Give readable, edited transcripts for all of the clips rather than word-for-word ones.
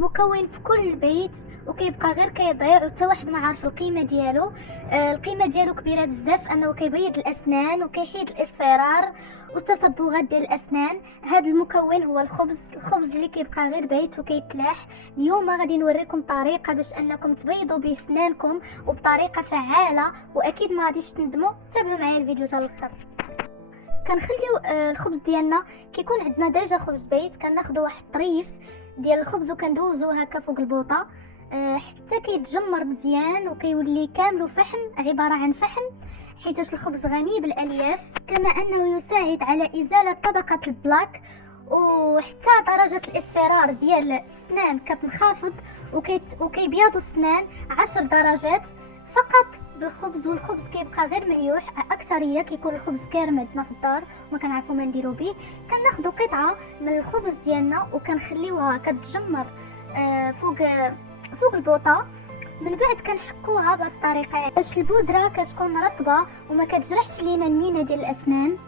مكون في كل بيت وكيبقى غير كيضيع وحتى واحد ما عارف القيمه ديالو. القيمه ديالو كبيره بزاف، انه كيبيض الاسنان وكيحيد الاصفرار والتصبغات ديال الاسنان. هذا المكون هو الخبز اللي كيبقى غير بيت وكيتلاح. اليوم غادي نوريكم طريقه باش انكم تبيضوا به سنانكم وبطريقه فعاله، واكيد ما غاديش تندموا. تابعوا معايا الفيديو حتى الاخر. كنخليو الخبز ديالنا كيكون عندنا ديجا خبز بيت، كناخذوا واحد الطريف ديال الخبز وكندوزو هكا فوق البوطه حتى كيتجمر مزيان وكيولي كامل فحم، عباره عن فحم، حيتاش الخبز غني بالالياف، كما انه يساعد على ازاله طبقه البلاك، وحتى درجه الاصفرار ديال السنان كتنخفض وكيبيضوا السنان 10 درجات فقط بالخبز. والخبز كيبقى غير مليوح، اكثريه كيكون الخبز كارم عندنا في الدار وما كنعرفوا ما نديرو به. كناخذوا قطعه من الخبز ديالنا وكنخليوها كتجمر فوق البوطه. من بعد كنحكوها بهذه الطريقه باش البودره كتكون رطبه وما كتجرحش لينا المينا ديال الاسنان.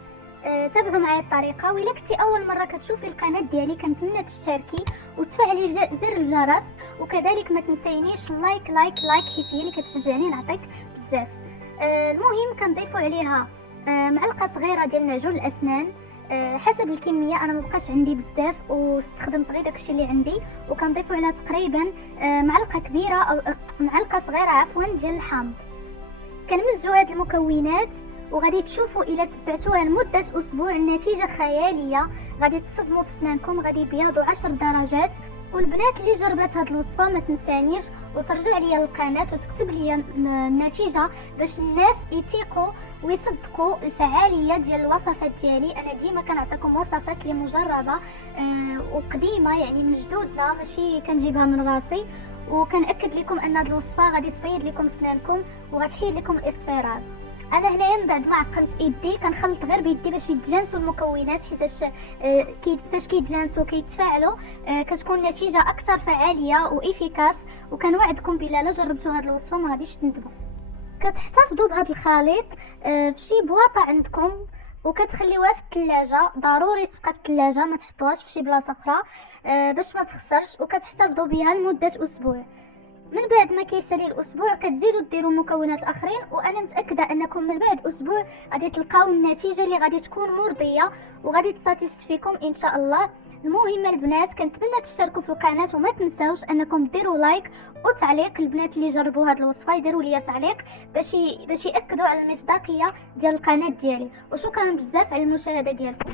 تابعوا معايا الطريقه. وإلا كنتي اول مره كتشوفي القناه ديالي كنتمنى تشتركي وتفعلي زر الجرس، وكذلك ما تنسينيش لايك حيت هي اللي كتشجعني نعطيك بزاف. المهم كنضيفوا عليها معلقه صغيره ديال معجون الاسنان حسب الكميه. انا مبقاش عندي بزاف واستخدمت غير داكشي اللي عندي، وكنضيفوا عليها تقريبا معلقه كبيره او معلقه صغيره عفوا ديال الحامض. كنمزجوا هاد المكونات وغادي تشوفوا الا تبعتوها لمده اسبوع النتيجه خياليه، غادي تصدموا في سنانكم، غادي يبيضوا 10 درجات. والبنات اللي جربت هاد الوصفه ما تنسانيش وترجع ليا للقناه وتكتب ليا النتيجه باش الناس يثيقوا ويصدقوا الفعاليه ديال الوصفات ديالي. انا ديما كنعطيكم وصفات اللي مجربه وقديمه، يعني من جدودنا، ماشي كنجيبها من راسي. وكنأكد لكم ان هاد الوصفه غادي تبيض لكم سنانكم وغتحيد لكم الاصفرار. انا هنايا من بعد ما عقمت ايدي كنخلط غير بيدي باش يتجانسوا المكونات، حيتاش فاش كيتجانسوا كيتفاعلوا كتكون النتيجه اكثر فعاليه وافيكاس. وكنوعدكم بلا لا جربتوا هذه الوصفه ما غاديش تندموا. كتحتفظوا بهذا الخليط في شي بواطه عندكم وكتخليوها في الثلاجه، ضروري تبقى في الثلاجه، ما تحطوهاش في شي بلاصه اخرى باش ما تخسرش، وكتحتفظوا بها لمده اسبوع. من بعد ما كيسالي الاسبوع كتزيدوا ديروا مكونات اخرين، وانا متاكده انكم من بعد اسبوع غادي تلقاو النتيجه اللي غادي تكون مرضيه وغادي تساتيسفيكم ان شاء الله. المهم البنات كنتمنى تشتركوا في القناه وما تنساوش انكم ديروا لايك وتعليق. البنات اللي جربوا هذه الوصفه يديروا لي تعليق باش ياكدوا على المصداقيه ديال القناه ديالي. وشكرا بزاف على المشاهده ديالكم.